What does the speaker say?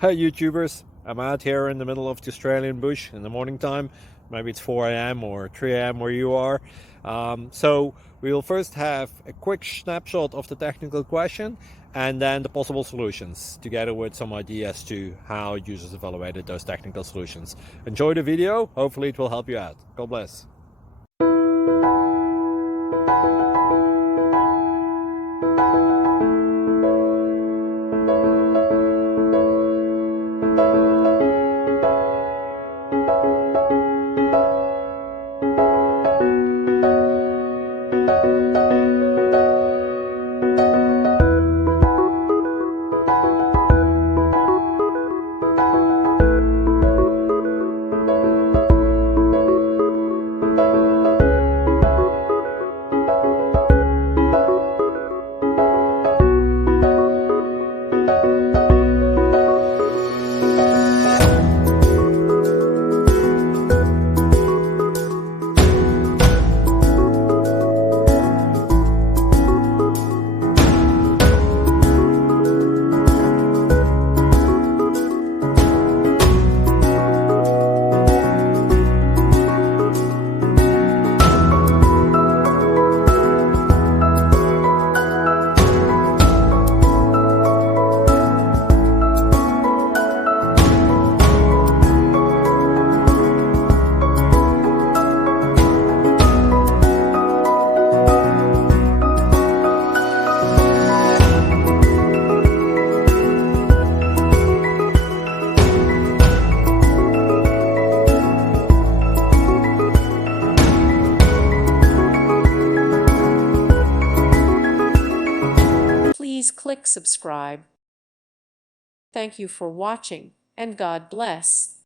Hi YouTubers, I'm out here in the middle of the Australian bush in the morning time. Maybe it's 4 a.m. or 3 a.m. where you are. So we will first have a quick snapshot of the technical question and then the possible solutions, together with some ideas to how users evaluated those technical solutions. Enjoy the video, hopefully it will help you out. God bless. Please click subscribe. Thank you for watching, and God bless.